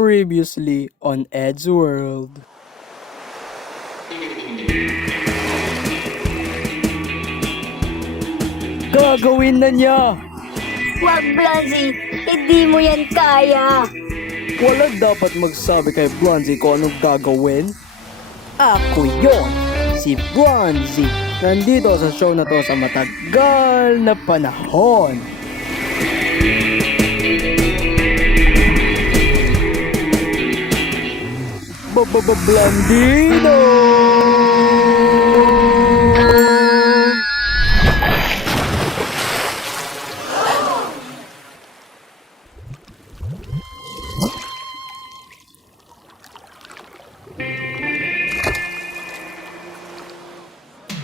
Previously on Ed's World. Gagawin na niya! Wag, Blanzy! Hindi mo yan kaya! Wala dapat magsabi kay Bronzy kung anong gagawin. Ako yon, si Bronzy. Nandito sa show na to sa matagal na panahon. Blandino!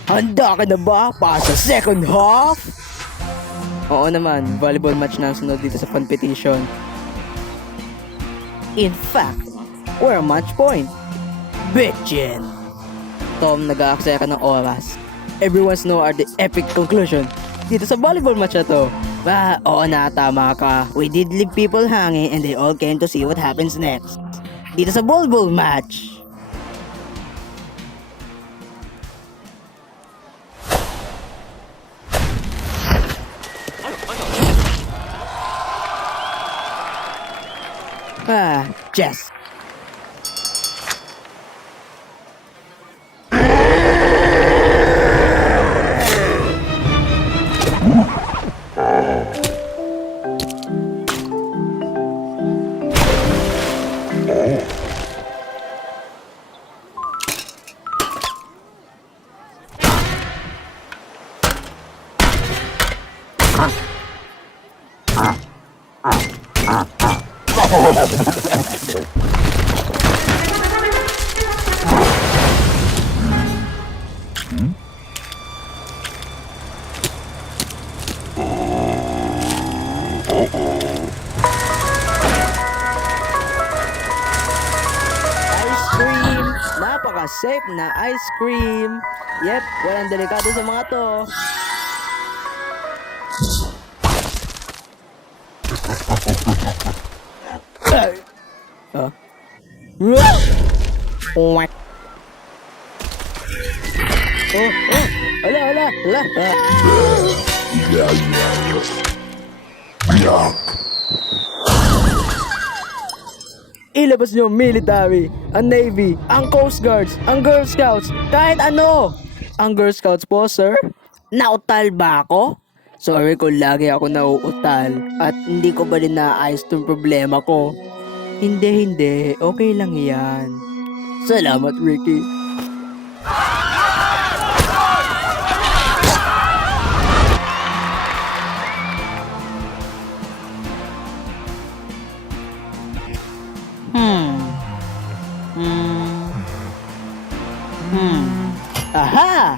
Handa ka na ba para sa second half? Oo naman, volleyball match na ang sunod dito sa competition. In fact, we're a match point. Bitchin! Tom, nag-aaksaya ka ng oras. Everyone's know are the epic conclusion dito sa volleyball match na to. Oo na, tama ka. We did leave people hanging and they all came to see what happens next. Dito sa volleyball match. Jess. Napaka-safe na ice cream. Yep, walang delikado sa mga to. Ala. Ilabas nyo ang military, ang Navy, ang Coast Guards, ang Girl Scouts, kahit ano! Ang Girl Scouts po, sir? Nautal ba ako? Sorry kung lagi ako nauutal at hindi ko ba rin naayos tong problema ko. Hindi. Okay lang yan. Salamat, Ricky. Aha!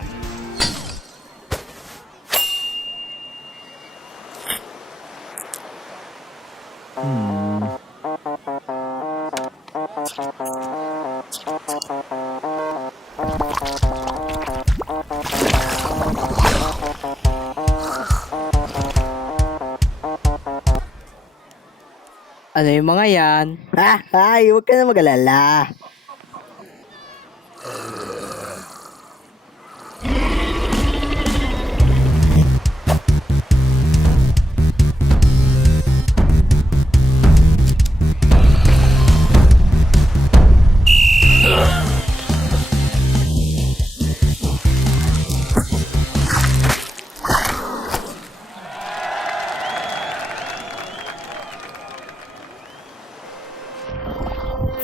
Ano yung mga yan? Ay, huwag ka na mag-alala.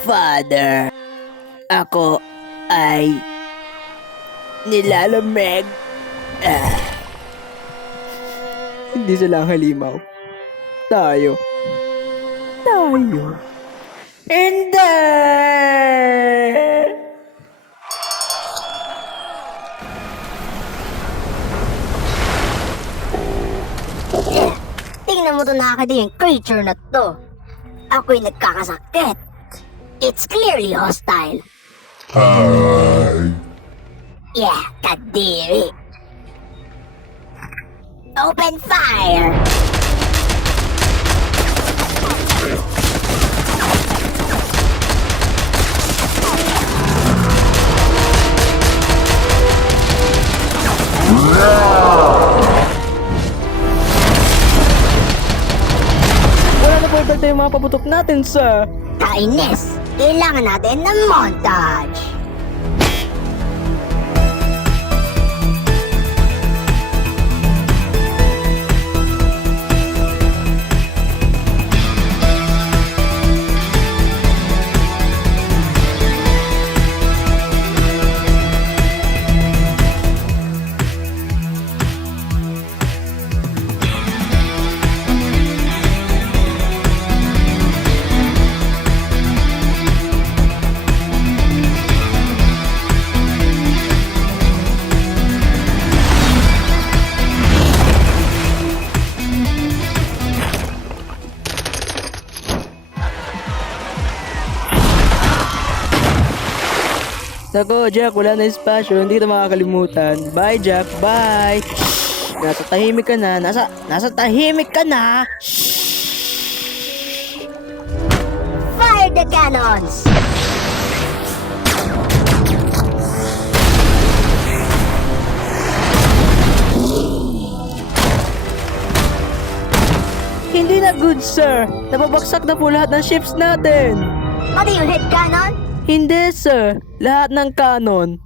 Father, ako ay nilalamig. Hindi sila ang halimaw. Tayo. Hindi! Tingnan mo to nakakadiyang creature na to. Ako'y nagkakasakit. It's clearly hostile. Hi. Yeah, kadiri. Open fire! madagdag yung mga paputok natin, sir. Kainis! Kailangan natin ng montage! Nako, Jack, wala na espasyo. Hindi kita makakalimutan. Bye, Jack. Bye. Shh. Nasa tahimik ka na. Nasa tahimik ka na. Fire the cannons! Hindi na good, sir. Nababagsak na po lahat ng ships natin. Pati yung head cannon? Hindi, sir. Lahat ng cannon.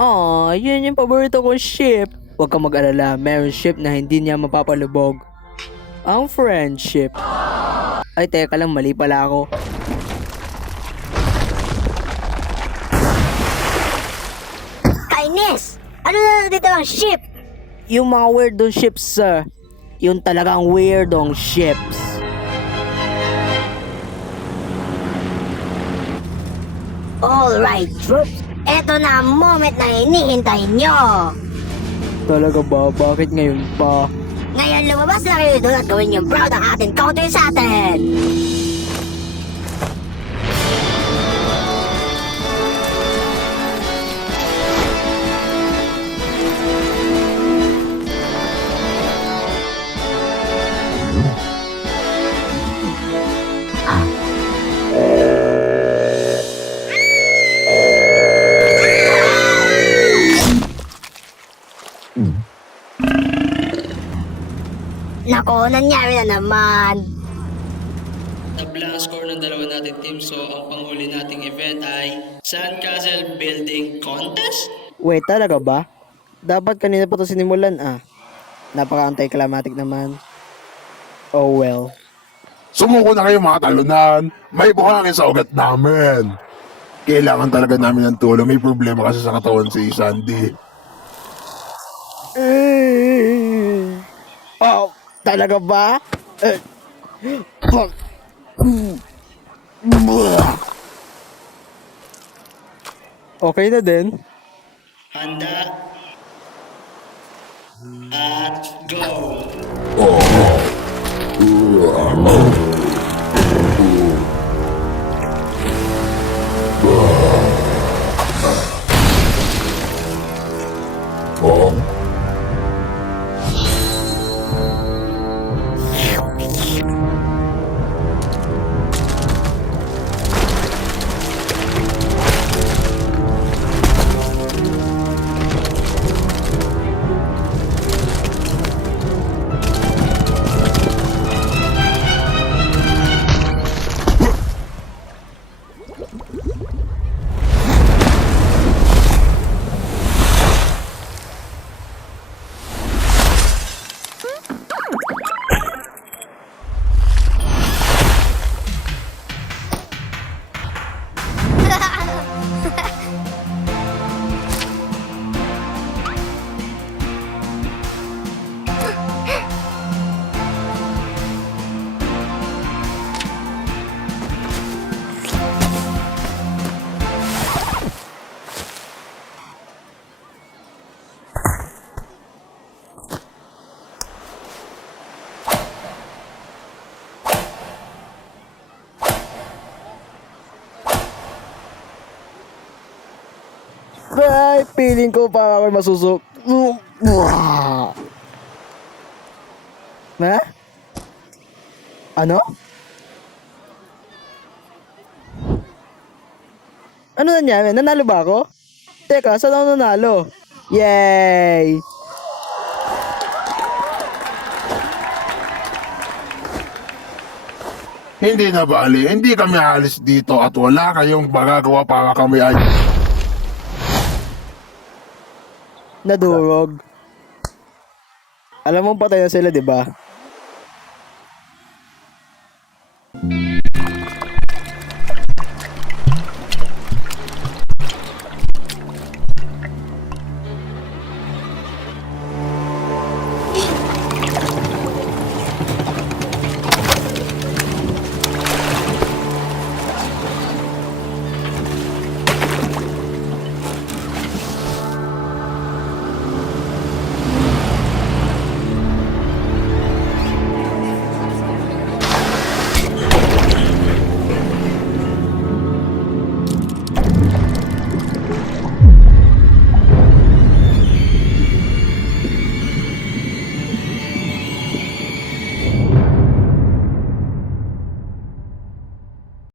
Aw, yun yung paborito kong ship. Huwag kang mag-alala, mayroong ship na hindi niya mapapalubog. Ang friendship. Ay, teka lang, mali pala ako. Kainis! Ano na dito ang ship? Yung mga weirdong ships, sir. Yung talagang weirdong ships. Alright, troops. Eto na ang moment na hinihintay nyo. Talaga ba? Bakit ngayon pa? Ngayon lumabas na kayo doon at gawin yung proud ang ating country sa atin. Nako, nangyari na naman. Tabla ang score ng dalawa nating team, so ang panghuli nating event ay Sandcastle Building Contest? Wait, talaga ba? Dapat kanina pa ito sinimulan Napaka-anticlimactic naman. Oh well. Sumuko na kayo mga talunan. May buhangin sa ugat namin. Kailangan talaga namin ng tulong. May problema kasi sa katawan si Sandy. Oh, talaga ba? Okay na din. Handa. At go! Ay, feeling ko para ako'y masusok. Ha? Ano? Ano nangyari? Nanalo ba ako? Teka, saan ako nanalo? Yay! Hindi na bali, hindi kami alis dito at wala kayong magagawa para kami ay... Nadurog. Alam mo patay na sila, di ba?